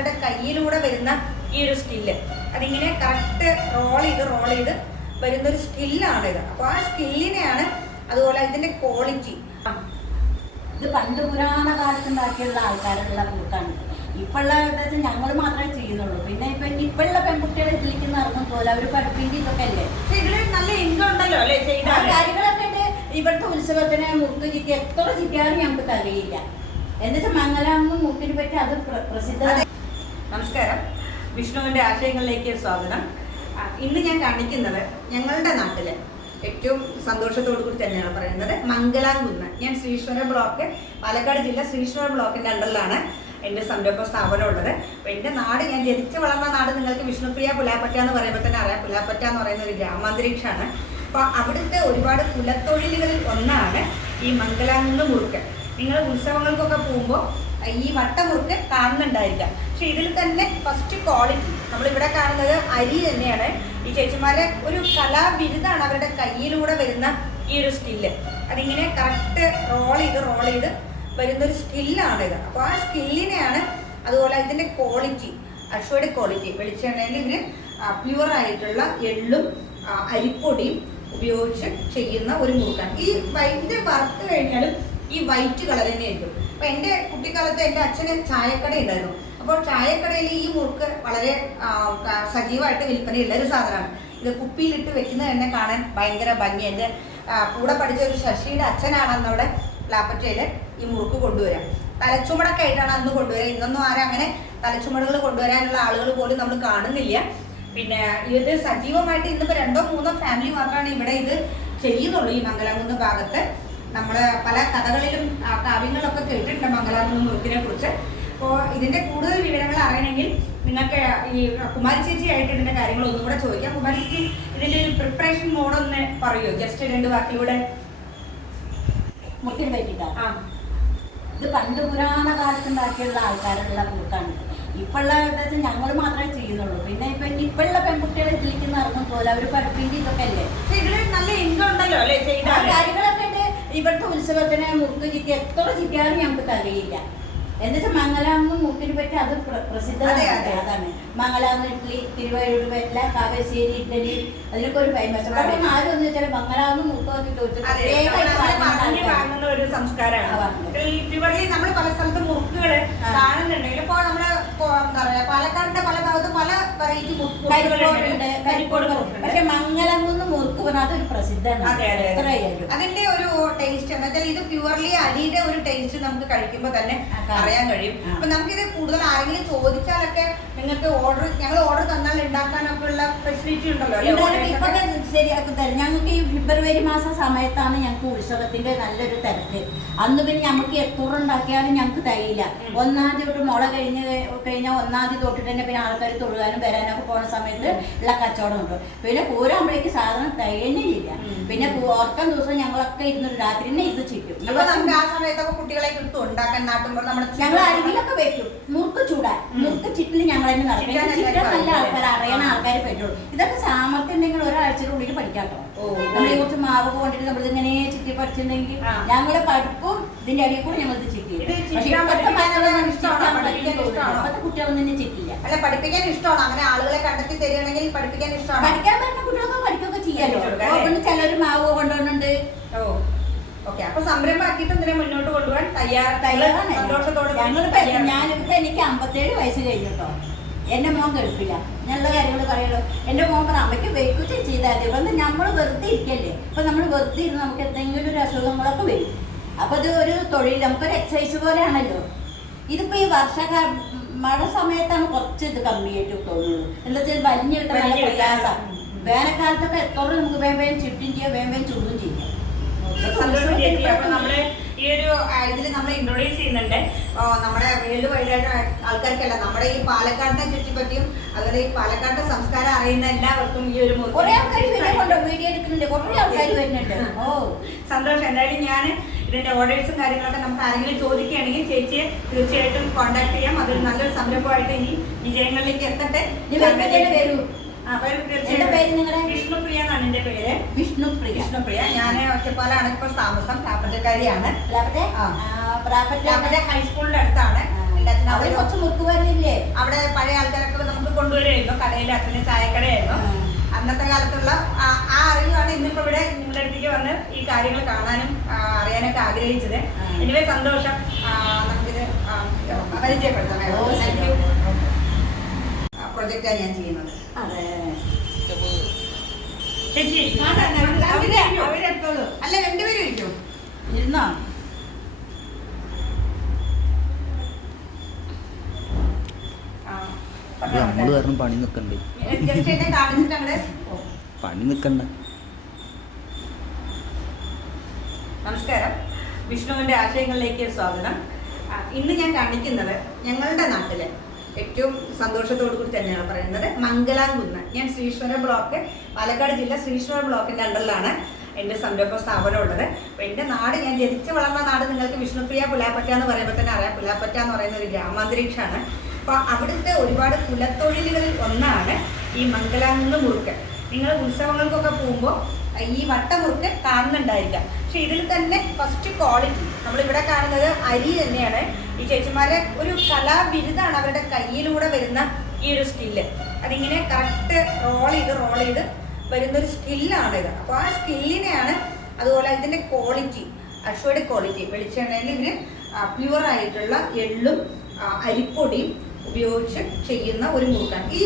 അവരുടെ കയ്യിലൂടെ വരുന്ന ഈ ഒരു സ്കില്ല് അതിങ്ങനെ കറക്റ്റ് റോൾ ചെയ്ത് വരുന്നൊരു സ്കില്ലാണിത്. അപ്പോൾ ആ സ്കില്ലിനെയാണ്, അതുപോലെ ഇതിന്റെ ക്വാളിറ്റി. ഇത് പണ്ട് പുരാണ കാലത്തുണ്ടാക്കിയുള്ള ആൾക്കാരുള്ള കൂട്ടാണ്. ഇപ്പോഴുള്ള ഞങ്ങൾ മാത്രമേ ചെയ്യുന്നുള്ളൂ. പിന്നെ ഇപ്പോഴുള്ള പെൺകുട്ടികളെ ഇതിലേക്ക് നടന്നു പോലെ അവർ പഠിപ്പിന്റെ ഇതൊക്കെ അല്ലേ. ഇതില് നല്ല ഇൻകം ഉണ്ടല്ലോ അല്ലേ, കാര്യങ്ങളൊക്കെ ഉണ്ട്. ഇവിടുത്തെ ഉത്സവത്തിന് മുക്ക് ചിറ്റി എത്ര ചിറ്റിയാലും ഞങ്ങൾക്ക് കഴിയില്ല. എന്നിട്ട് മംഗലാകുമ്പോൾ മുക്കിനെ പറ്റി അത് പ്രസിദ്ധ. നമസ്കാരം, വിഷ്ണുവിന്റെ ആശയങ്ങളിലേക്ക് സ്വാഗതം. ഇന്ന് ഞാൻ കാണിക്കുന്നത് ഞങ്ങളുടെ നാട്ടില് ഏറ്റവും സന്തോഷത്തോടു കൂടി തന്നെയാണ് പറയുന്നത് മംഗലാംകുന്ന്. ഞാൻ ശ്രീശ്വര ബ്ലോക്ക്, പാലക്കാട് ജില്ല ശ്രീശ്വര ബ്ലോക്കിന്റെ അണ്ടറിലാണ് എൻ്റെ സംരംഭ സ്ഥാപനം ഉള്ളത്. അപ്പോൾ എൻ്റെ നാട്, ഞാൻ ജനിച്ചു വളർന്ന നാട് നിങ്ങൾക്ക് വിഷ്ണുപ്രിയ പുലാപ്പറ്റ എന്ന് പറയുമ്പോൾ തന്നെ അറിയാം. പുലാപ്പറ്റ എന്ന് പറയുന്ന ഒരു ഗ്രാമാന്തരീക്ഷമാണ്. അപ്പോൾ അവിടുത്തെ ഒരുപാട് കുലത്തൊഴിലുകളിൽ ഒന്നാണ് ഈ മംഗലാംകുന്ന് മുറുക്ക്. നിങ്ങൾ ഉത്സവങ്ങൾക്കൊക്കെ പോകുമ്പോൾ ഈ വട്ടമുറുക്ക് കാണുന്നുണ്ടായിരിക്കാം. പക്ഷെ ഇതിൽ തന്നെ ഫസ്റ്റ് ക്വാളിറ്റി നമ്മളിവിടെ കാണുന്നത് അരി തന്നെയാണ്. ഈ ചേച്ചിമാരെ ഒരു കലാബിരുദാണ് അവരുടെ കയ്യിലൂടെ വരുന്ന ഈ ഒരു സ്കില്ല്. അതിങ്ങനെ കറക്റ്റ് റോൾ ചെയ്ത് വരുന്നൊരു സ്കില്ലാണിത്. അപ്പോൾ ആ സ്കില്ലിനെയാണ്, അതുപോലെ ഇതിന്റെ ക്വാളിറ്റി, അഷ്വയുടെ ക്വാളിറ്റി, വെളിച്ചെണ്ണയിൽ ഇതിന് പ്യുവർ ആയിട്ടുള്ള എള്ളും അരിപ്പൊടിയും ഉപയോഗിച്ച് ചെയ്യുന്ന ഒരു മുറുക്കാണ്. ഈ ഇത് വറുത്ത് കഴിഞ്ഞാലും ഈ വൈറ്റ് കളർ തന്നെ ആയിരിക്കും. അപ്പൊ എൻ്റെ കുട്ടിക്കാലത്ത് എൻ്റെ അച്ഛന് ചായക്കട ഉണ്ടായിരുന്നു. അപ്പോൾ ചായക്കടയിൽ ഈ മുറുക്ക് വളരെ സജീവമായിട്ട് വിൽപ്പനയുള്ള ഒരു സാധനമാണ്. ഇത് കുപ്പിയിലിട്ട് വെക്കുന്നത് തന്നെ കാണാൻ ഭയങ്കര ഭംഗി. എൻ്റെ കൂടെ പഠിച്ച ഒരു ശശിയുടെ അച്ഛനാണ് അന്നവിടെ പ്ലാപ്പറ്റയിൽ ഈ മുറുക്ക് കൊണ്ടുവരാം. തലച്ചുമടൊക്കെ ആയിട്ടാണ് അന്ന് കൊണ്ടുവരിക. ഇന്നൊന്നും ആരും അങ്ങനെ തലച്ചുമടുകൾ കൊണ്ടുവരാനുള്ള ആളുകൾ പോലും നമ്മൾ കാണുന്നില്ല. പിന്നെ ഇത് സജീവമായിട്ട് ഇന്നിപ്പോൾ 2-3 ഫാമിലി മാത്രമാണ് ഇവിടെ ഇത് ചെയ്യുന്നുള്ളൂ. ഈ മംഗലാംകുന്ന് ഭാഗത്ത് നമ്മൾ പല കഥകളിലും കാവ്യങ്ങളിലൊക്കെ കേട്ടിട്ടുണ്ട് മംഗലാംകുന്ന് മുറുക്കിനെ കുറിച്ച്. അപ്പോൾ ഇതിന്റെ കൂടുതൽ വിവരങ്ങൾ അറിയണമെങ്കിൽ നിങ്ങൾക്ക് ഈ കുമാരി ചേച്ചി ആയിട്ട് ഇതിന്റെ കാര്യങ്ങൾ ഒന്നും കൂടെ ചോദിക്കാം. കുമാരി ചേച്ചി, ഇതിന്റെ ഒരു പ്രിപ്പറേഷൻ മോഡ് ഒന്ന് പറയുമോ, ജസ്റ്റ് 2 വാക്കിലൂടെ? മുക്കിന് പറ്റിയിട്ടാ. ഇത് പണ്ട് പുരാണ കാലത്തുണ്ടാക്കിയുള്ള ആൾക്കാരുള്ള കൂട്ടാണ്. ഇപ്പോഴുള്ള ഞങ്ങൾ മാത്രമേ ചെയ്യുന്നുള്ളൂ. പിന്നെ ഇപ്പോഴുള്ള പെൺകുട്ടികളെ ഇതിലേക്ക് നടന്നു പോലെ അവർ പഠിപ്പിന്റെ ഇതൊക്കെ അല്ലേ. ഇതില് നല്ല ഇൻകം ഉണ്ടല്ലോ അല്ലേ, കാര്യങ്ങളൊക്കെ ഉണ്ട്. ഇവിടുത്തെ ഉത്സവത്തിന് മുക്ക് ചിറ്റി എത്ര ചിറ്റിയാലും ഞങ്ങൾക്ക് കഴിയില്ല. എന്നിട്ട് മംഗലാകുമ്പോൾ മുക്കിനെ പറ്റി അത് പ്രസിദ്ധ. അതാണ് മംഗലാകുന്ന ഇഡ്ഡലി, തിരുവഴിയൂർ വെല്ല, കാവശ്ശേരി ഇഡ്ഡലി, അതിനൊക്കെ ഒരു ഫേമസ്. അവിടെ ആരും എന്ന് വെച്ചാൽ മംഗലാകുന്ന മുക്ക് ഒരു സംസ്കാരമാണ്. നമ്മൾ പല സ്ഥലത്തും മുറുക്കുകൾ കാണുന്നുണ്ടെങ്കിൽ ഇപ്പോൾ നമ്മുടെ എന്താ പറയാ പാലക്കാടിന്റെ പല ഭാഗത്തും പല വെറൈറ്റി കരിപ്പോട്. പക്ഷെ മംഗലാകുന്ന മുറുക്ക് പറഞ്ഞാൽ അതൊരു പ്രസിദ്ധമാണ്. അതിന്റെ ഒരു ടേസ്റ്റ് എന്ന് വെച്ചാൽ ഇത് പ്യുവർലി അരിയുടെ ഒരു ടേസ്റ്റ് നമുക്ക് കഴിക്കുമ്പോൾ തന്നെ അറിയാൻ കഴിയും. അപ്പൊ നമുക്കിത് കൂടുതൽ ആരെങ്കിലും ചോദിച്ചാലൊക്കെ നിങ്ങൾക്ക് ഞങ്ങൾ ഓർഡർ തന്നാൽ ഉണ്ടാക്കാനൊക്കെ ഉള്ള ഫെസിലിറ്റി ഉണ്ടല്ലോ. ശരിയാക്കി തരും. ഞങ്ങൾക്ക് ഈ ഫെബ്രുവരി മാസം സമയത്താണ് ഞങ്ങൾക്ക് ഉത്സവത്തിന്റെ നല്ലൊരു തിരക്ക്. അന്ന് പിന്നെ ഞങ്ങൾക്ക് എത്ര ഉണ്ടാക്കിയാലും ഞങ്ങൾക്ക് തയ്യില്ല. 1-ാം തീയതി തൊട്ട് മുള കഴിഞ്ഞാൽ 1-ാം തീയതി തൊട്ടിട്ട് തന്നെ പിന്നെ ആൾക്കാർ തൊഴുകാനും വരാനൊക്കെ പോകുന്ന സമയത്ത് ഉള്ള കച്ചവടം ഉണ്ട്. പിന്നെ പൂരാകുമ്പോഴേക്ക് സാധനം തയ്യണില്ല. പിന്നെ ഓർക്കാൻ ദിവസം ഞങ്ങളൊക്കെ ഇരുന്ന് രാത്രി തന്നെ ഇത് ചുറ്റും. ആ സമയത്തൊക്കെ കുട്ടികളെ കിട്ടും ഉണ്ടാക്കാൻ നാട്ടുമ്പോൾ ഞങ്ങൾ അരികിലൊക്കെ വെക്കും. മുറുക്ക് ചൂടാൻ മുറുക്ക് ചിറ്റിൽ ഞങ്ങൾ തന്നെ നടക്കും. ചിറ്റ നല്ല ആൾക്കാർ അറിയണ ആൾക്കാർ പറ്റുള്ളൂ. ഇതൊക്കെ സാമർത്ഥ്യം ഉണ്ടെങ്കിൽ ഒരാഴ്ചയുടെ ഉള്ളിൽ പഠിക്കാട്ടോ. നമ്മൾ കുറച്ച് മാവ് കൊണ്ടിട്ട് നമ്മൾ ഇങ്ങനെ ചിറ്റി പഠിച്ചിട്ടുണ്ടെങ്കിൽ ഞങ്ങളുടെ പഠിപ്പും ഇതിന്റെ അടിയിൽ കൂടെ ഞങ്ങൾ ഇത് ചിറ്റി. അപ്പത്തെ കുട്ടികളൊന്നും തന്നെ ചിറ്റില്ല. അല്ല, പഠിപ്പിക്കാൻ ഇഷ്ടമാണ്. അങ്ങനെ ആളുകളെ കണ്ടെത്തി തരികയാണെങ്കിൽ പഠിപ്പിക്കാൻ ഇഷ്ടമാണ്. പഠിക്കാൻ പറ്റുന്ന കുട്ടികളൊക്കെ പഠിക്കുകയൊക്കെ ചെയ്യാലോ. ചിലർ മാവ് കൊണ്ടുവന്നുണ്ട്. ഓക്കെ, അപ്പൊ സംരംഭമാക്കിയിട്ട് ഇതിനെ മുന്നോട്ട് കൊണ്ടുപോകാൻ തയ്യാറാണ്. സന്തോഷത്തോടെ. ഞാനിപ്പോ എനിക്ക് 57 വയസ്സ് കഴിഞ്ഞിട്ടോ. എന്റെ മോൻ ഗൾഫില്ല. നല്ല കാര്യങ്ങൾ പറയുള്ളൂ. എന്റെ മോൻ പറഞ്ഞ അമ്മയ്ക്ക് വെയിറ്റ് ചെയ്താൽ മതി. അപ്പം നമ്മൾ വെറുതെ ഇരിക്കല്ലേ. അപ്പൊ നമ്മൾ വെറുതെ ഇരുന്ന് നമുക്ക് എന്തെങ്കിലും ഒരു അസുഖങ്ങളൊക്കെ വരും. അപ്പൊ ഇത് ഒരു തൊഴിൽ, നമുക്കൊരു എക്സസൈസ് പോലെയാണല്ലോ. ഇതിപ്പോ ഈ മഴ സമയത്താണ് കുറച്ച് ഇത് കമ്മിയായിട്ട് തോന്നുന്നത്. എന്താ വെച്ചാൽ വലിഞ്ഞു കിട്ടാൻ നല്ല പ്രയാസം. വേനൽക്കാലത്തൊക്കെ എത്ര നമുക്ക് വേഗം ചുറ്റും ചെയ്യാം, വേഗം ചൂടും ചെയ്യാം. അപ്പൊ നമ്മള് ഈ ഒരു ഇതിൽ നമ്മൾ ഇൻട്രൊഡ്യൂസ് ചെയ്യുന്നുണ്ട് നമ്മുടെ വേൾഡ് വൈഡ് ആയിട്ട് ആൾക്കാർക്കല്ല, നമ്മുടെ ഈ പാലക്കാടിനെ ചുറ്റിപ്പറ്റിയും അതുപോലെ ഈ പാലക്കാട്ടെ സംസ്കാരം അറിയുന്ന എല്ലാവർക്കും ഈ ഒരു സന്തോഷം. എന്തായാലും ഞാൻ ഇതിന്റെ ഓർഡേഴ്സും കാര്യങ്ങളൊക്കെ നമുക്ക് ആരെങ്കിലും ചോദിക്കുകയാണെങ്കിൽ ചേച്ചിയെ തീർച്ചയായിട്ടും കോൺടാക്ട് ചെയ്യാം. അതൊരു നല്ലൊരു സംരംഭമായിട്ട് ഇനി വിജയങ്ങളിലേക്ക് എത്തട്ടെ. വിഷ്ണുപ്രിയ എന്നാണ് എന്റെ പേര്. വിഷ്ണുപ്രിയ. ഞാൻ ഒറ്റപ്പാലാണ് ഇപ്പൊ താമസം. പ്ലാപ്പറ്റക്കാരിയാണ്. ഹൈസ്കൂളിന്റെ അടുത്താണ്. എൻ്റെ അച്ഛൻ അവിടെ കുറച്ച് മുക്ക് വരുന്നില്ലേ? അവിടെ പഴയ ആൾക്കാരൊക്കെ നമുക്ക് കൊണ്ടുവരുമായിരുന്നു. കടയിൽ അച്ഛന് ചായക്കടയായിരുന്നു. അന്നത്തെ കാലത്തുള്ള ആ അറിവാണ് ഇന്നിപ്പോ ഇവിടെ നിങ്ങളുടെ അടുത്തേക്ക് വന്ന് ഈ കാര്യങ്ങൾ കാണാനും അറിയാനൊക്കെ ആഗ്രഹിച്ചത്. എനിവേ സന്തോഷം. നമുക്കിത് പരിചയപ്പെടുത്താം. പ്രൊജക്റ്റാണ് ഞാൻ ചെയ്യുന്നത്. ചേച്ചി അവരെടുത്തോളൂ. അല്ല, രണ്ടുപേരും ഇരിക്കും. ഇരുന്നോ? നമ്മള് കാരണം പണി നിക്കണ്ടേ? ജസ്റ്റ് എന്നെ കാണിച്ചിട്ട് അങ്ങോട്ട് പണി നിക്കണ്ട. നമസ്കാരം, വിഷ്ണുവിൻ്റെ ആശയങ്ങളിലേക്ക് സ്വാഗതം. ഇന്ന് ഞാൻ കാണിക്കുന്നത് ഞങ്ങളുടെ നാട്ടിലെ ഏറ്റവും സന്തോഷത്തോടു കൂടി തന്നെയാണ് പറയുന്നത് മംഗലാംകുന്ന്. ഞാൻ ശ്രീശ്വരം ബ്ലോക്ക്, പാലക്കാട് ജില്ല ശ്രീശ്വരം ബ്ലോക്കിൻ്റെ അണ്ടറിലാണ് എൻ്റെ സംരംഭ സ്ഥാപനം ഉള്ളത്. അപ്പോൾ എൻ്റെ നാട്, ഞാൻ ജനിച്ച് വളർന്ന നാട് നിങ്ങൾക്ക് വിഷ്ണുപ്രിയ പുലാപ്പറ്റ എന്ന് പറയുമ്പോൾ തന്നെ അറിയാം. പുലാപ്പറ്റ എന്ന് പറയുന്ന ഒരു ഗ്രാമാന്തരീക്ഷമാണ്. അപ്പോൾ അവിടുത്തെ ഒരുപാട് കുലത്തൊഴിലുകളിൽ ഒന്നാണ് ഈ മംഗലാംകുന്ന് മുറുക്ക്. നിങ്ങൾ ഉത്സവങ്ങൾക്കൊക്കെ പോകുമ്പോൾ ഈ വട്ടമുറുക്ക് കാണുന്നുണ്ടായിരിക്കാം. പക്ഷെ ഇതിൽ തന്നെ ഫസ്റ്റ് ക്വാളിറ്റി നമ്മളിവിടെ കാണുന്നത് അരി തന്നെയാണ്. ഈ ചേച്ചിമാരെ ഒരു കലാബിരുദാണ് അവരുടെ കയ്യിലൂടെ വരുന്ന ഈ ഒരു സ്കില്ല്. അതിങ്ങനെ കറക്റ്റ് റോൾ ചെയ്ത് വരുന്നൊരു സ്കില്ലാണിത്. അപ്പോൾ ആ സ്കില്ലിനെയാണ്, അതുപോലെ ഇതിൻ്റെ ക്വാളിറ്റി, അഷ്വയുടെ ക്വാളിറ്റി, വെളിച്ചെണ്ണയിൽ ഇതിന് പ്യുവറായിട്ടുള്ള എള്ളും അരിപ്പൊടിയും ഉപയോഗിച്ച് ചെയ്യുന്ന ഒരു മുറുക്കാണ്. ഈ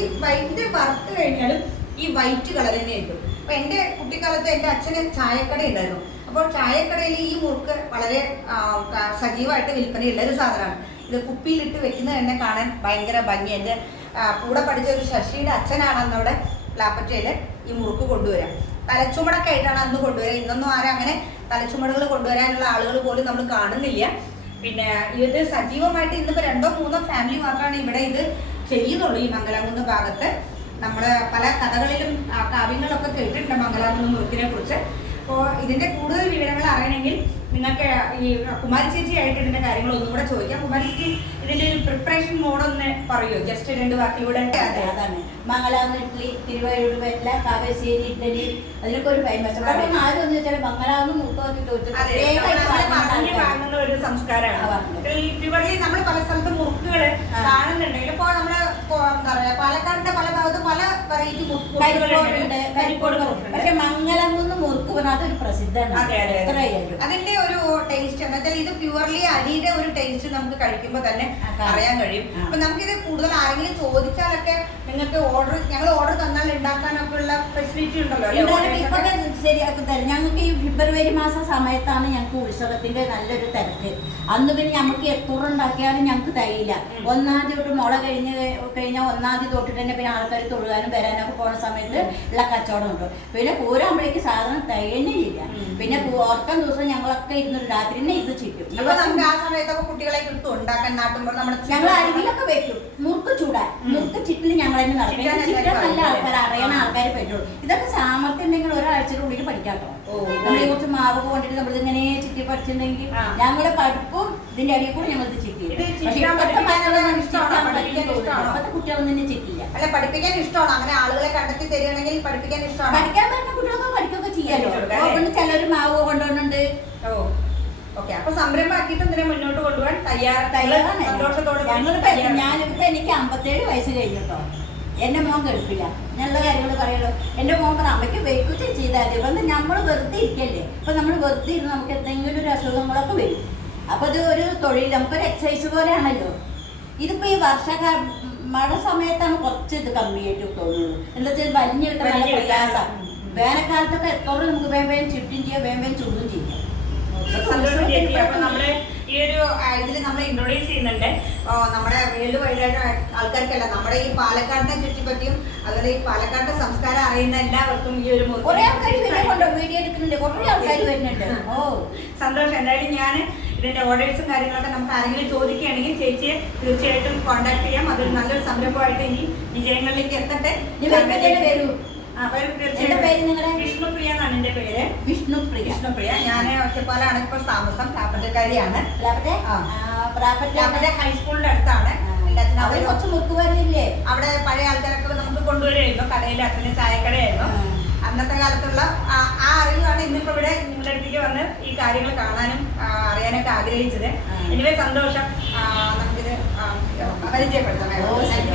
ഇത് വറുത്ത് കഴിഞ്ഞാലും ഈ വൈറ്റ് കളർ തന്നെ ആയിരിക്കും. അപ്പോൾ എൻ്റെ കുട്ടിക്കാലത്ത് എൻ്റെ അച്ഛന് ചായക്കട ഉണ്ടായിരുന്നു. അപ്പോൾ ചായക്കടയിൽ ഈ മുറുക്ക് വളരെ സജീവമായിട്ട് വിൽപ്പനയുള്ള ഒരു സാധനമാണ്. ഇത് കുപ്പിയിലിട്ട് വെക്കുന്നത് തന്നെ കാണാൻ ഭയങ്കര ഭംഗി. എൻ്റെ കൂടെ പഠിച്ച ഒരു ശശിയുടെ അച്ഛനാണ് അന്നവിടെ ലാപ്പറ്റയിൽ ഈ മുറുക്ക് കൊണ്ടുവരാം. തലച്ചുമടൊക്കെ ആയിട്ടാണ് അന്ന് കൊണ്ടുവരിക. ഇന്നൊന്നും ആരും അങ്ങനെ തലച്ചുമടുകൾ കൊണ്ടുവരാനുള്ള ആളുകൾ പോലും നമ്മൾ കാണുന്നില്ല. പിന്നെ ഇത് സജീവമായിട്ട് ഇന്നിപ്പോൾ 2-3 ഫാമിലി മാത്രമാണ് ഇവിടെ ഇത് ചെയ്യുന്നുള്ളൂ. ഈ മംഗലാംകുന്ന് ഭാഗത്ത് നമ്മൾ പല കഥകളിലും കാവ്യങ്ങളൊക്കെ കേട്ടിട്ടുണ്ട് മംഗലാംകുന്ന് മുറുക്കിനെ കുറിച്ച്. അപ്പോൾ ഇതിൻ്റെ കൂടുതൽ വിവരങ്ങൾ അറിയണമെങ്കിൽ നിങ്ങൾക്ക് ഈ കുമാരി ചേച്ചി ആയിട്ട് ഇതിൻ്റെ കാര്യങ്ങൾ ഒന്നും കൂടെ ചോദിക്കാം. കുമാരി ചേച്ചി, ഇതിൻ്റെ ഒരു പ്രിപ്പറേഷൻ മോഡൊന്ന് പറയുമോ? ജസ്റ്റ് 2 വാക്കിലൂടെ. അതാണ് മംഗലാകുന്ന് ഇഡ്ഡലി, തിരുവഴിയൂർ വെല്ല, കാവശ്ശേരി ഇഡ്ഡലി, അതിനൊക്കെ ഒരു ഫേമസ്. അപ്പം ആരും ഒന്ന് വെച്ചാൽ മംഗലാകുന്ന് മുറുക്കൊക്കെ വാങ്ങുന്ന ഒരു സംസ്കാരമാണ്. പ്യുവർലി നമ്മൾ പല സ്ഥലത്തും മുറുക്കുകൾ കാണുന്നുണ്ടെങ്കിൽ ഇപ്പോൾ നമ്മള് എന്താ പറയാ, പാലക്കാടിന്റെ പല ഭാഗത്തും പല വെറൈറ്റി കരിക്കോടുകളുണ്ട്. പക്ഷെ മംഗലാകുന്ന് മുറുക്ക് പറഞ്ഞാൽ അതൊരു പ്രസിദ്ധമാണ്. അതിന്റെ ഒരു ടേസ്റ്റ് എന്ന് വെച്ചാൽ ഇത് പ്യുവർലി അരിയുടെ ഒരു ടേസ്റ്റ് നമുക്ക് കഴിക്കുമ്പോൾ തന്നെ അറിയാൻ കഴിയും. അപ്പൊ നമുക്കിത് കൂടുതൽ ആരെങ്കിലും ചോദിച്ചാലൊക്കെ നിങ്ങൾക്ക് ഞങ്ങൾ ഓർഡർ തന്നാൽ ഉണ്ടാക്കാനൊക്കെ ഉള്ള ഫെസിലിറ്റി ഉണ്ടല്ലോ? ശരിയാക്കി തരും. ഞങ്ങൾക്ക് ഈ ഫെബ്രുവരി മാസം സമയത്താണ് ഞങ്ങൾക്ക് ഉത്സവത്തിന്റെ നല്ലൊരു തിരക്ക്. അന്ന് പിന്നെ നമുക്ക് എത്ര ഉണ്ടാക്കിയാലും ഞങ്ങൾക്ക് തയ്യില്ല. 1-ാം തീയതി തൊട്ട് മുള കഴിഞ്ഞാൽ 1-ാം തീയതി തൊട്ടിട്ട് തന്നെ പിന്നെ ആൾക്കാർ തൊഴുകാനും വരാനൊക്കെ പോകുന്ന സമയത്ത് ഉള്ള കച്ചവടം ഉണ്ട്. പിന്നെ പൂരാകുമ്പോഴേക്ക് സാധനം തയ്യണില്ല. പിന്നെ ഓർക്കാൻ ദിവസം ഞങ്ങളൊക്കെ ഇരുന്ന് രാത്രി തന്നെ ഇത് ചുറ്റും. നമുക്ക് ആ സമയത്തൊക്കെ കുട്ടികളെ കിട്ടും ഉണ്ടാക്കാൻ. നാട്ടുമ്പോൾ ഞങ്ങൾ അരിവിലൊക്കെ വെക്കും. മുറുക്ക് ചൂടാൻ മുറുക്ക് ചിറ്റിൽ ഞങ്ങൾ തന്നെ നടക്കും. ചിറ്റാൻ നല്ല ആൾക്കാർ, അറിയണ ആൾക്കാരെ പറ്റുള്ളൂ. ഇതൊക്കെ സാമർത്ഥ്യം ഉണ്ടെങ്കിൽ ഒരാഴ്ചയുടെ ഉള്ളിൽ പഠിക്കാട്ടോ. നമ്മളെ കുറച്ച് മാവ് കൊണ്ടിട്ട് നമ്മളിതിങ്ങനെ ചിറ്റി പഠിച്ചിട്ടുണ്ടെങ്കിൽ ഞങ്ങളുടെ പഠിപ്പും ഇതിന്റെ അടിയിൽ കൂടെ ഞങ്ങൾ ഇത് ചിറ്റി. ഇപ്പോഴത്തെ കുട്ടികളൊന്നും തന്നെ ചിറ്റില്ല. അല്ല, പഠിപ്പിക്കാൻ ഇഷ്ടമാണ്. അങ്ങനെ ആളുകളെ കണ്ടെത്തി തരികയാണെങ്കിൽ പഠിപ്പിക്കാൻ ഇഷ്ടമാണ്. പഠിക്കാൻ പറ്റുന്ന കുട്ടികളൊക്കെ പഠിക്കുകയൊക്കെ ചെയ്യാലോ. അതുകൊണ്ട് ചിലർ മാവ് കൊണ്ടുവന്നുണ്ട്. ഓക്കെ, അപ്പൊ സംരംഭമാക്കിയിട്ട് ഇതിനെ മുന്നോട്ട് കൊണ്ടുപോകാൻ തയ്യാറാണ്. സന്തോഷത്തോടെ. ഞാനിപ്പോ എനിക്ക് 57 വയസ്സ് കഴിഞ്ഞിട്ടോ. എൻ്റെ മോൻ ഗൾഫില്ല. നല്ല കാര്യങ്ങൾ പറയുള്ളൂ. എൻ്റെ മോൻ പറഞ്ഞ അമ്മയ്ക്ക് വെക്കുറ്റി ചെയ്താൽ മതി. അപ്പം നമ്മൾ വെറുതെ ഇരിക്കല്ലേ. അപ്പം നമ്മൾ വെറുതെ ഇരുന്ന് നമുക്ക് എന്തെങ്കിലും ഒരു അസുഖങ്ങളൊക്കെ വരും. അപ്പോൾ ഇത് ഒരു തൊഴിൽ, നമുക്കൊരു എക്സസൈസ് പോലെയാണല്ലോ. ഇതിപ്പോൾ ഈ മഴ സമയത്താണ് കുറച്ച് ഇത് കമ്മിയായിട്ട് തോന്നുന്നത്. എന്താ വെച്ചാൽ വലിഞ്ഞു കിട്ടാൻ നല്ല പ്രയാസം. വേനൽക്കാലത്തൊക്കെ എത്ര നമുക്ക് വേഗം ചുറ്റും ചെയ്യാം, വേഗം ചൂടും ചെയ്യാം. അപ്പൊ നമ്മള് ഈ ഒരു ഇതിൽ നമ്മൾ ഇൻട്രൊഡ്യൂസ് ചെയ്യുന്നുണ്ട് നമ്മുടെ വേൾഡ് വൈഡായിട്ട് ആൾക്കാർക്കല്ല, നമ്മുടെ ഈ പാലക്കാടിനെ ചുറ്റിപ്പറ്റിയും അതുപോലെ ഈ പാലക്കാടിന്റെ സംസ്കാരം അറിയുന്ന എല്ലാവർക്കും ഈ ഒരു വീഡിയോ എടുക്കുന്നുണ്ട്. കുറേ ആൾക്കാർ വരുന്നുണ്ട്. സന്തോഷം. എന്തായാലും ഞാൻ ഇതിന്റെ ഓർഡേഴ്സും കാര്യങ്ങളൊക്കെ നമുക്ക് ആരെങ്കിലും ചോദിക്കുകയാണെങ്കിൽ ചേച്ചിയെ തീർച്ചയായിട്ടും കോൺടാക്ട് ചെയ്യാം. അതൊരു നല്ലൊരു സംരംഭമായിട്ട് ഇനി വിജയങ്ങളിലേക്ക് എത്തട്ടെ. വിഷ്ണുപ്രിയ എന്നാണ് എന്റെ പേര്. വിഷ്ണുപ്രിയ. ഞാൻ ഒറ്റപ്പാലാണ് ഇപ്പൊ താമസം. കാപ്പറ്റക്കാരിയാണ്. ഹൈസ്കൂളിന്റെ അടുത്താണ്. കുറച്ച് മുക്ക് വരുന്നില്ലേ? അവിടെ പഴയ ആൾക്കാരൊക്കെ നമുക്ക് കൊണ്ടുവരുമായിരുന്നു. കടയിൽ അച്ഛന് ചായക്കടയായിരുന്നു. അന്നത്തെ കാലത്തുള്ള ആ അറിവാണ് ഇന്നിപ്പോ ഇവിടെ നിങ്ങളുടെ അടുത്തേക്ക് വന്ന് ഈ കാര്യങ്ങൾ കാണാനും അറിയാനൊക്കെ ആഗ്രഹിച്ചത്. എനിവേ സന്തോഷം. നമുക്കിത് പരിചയപ്പെടുത്താം ഓ, ശരി.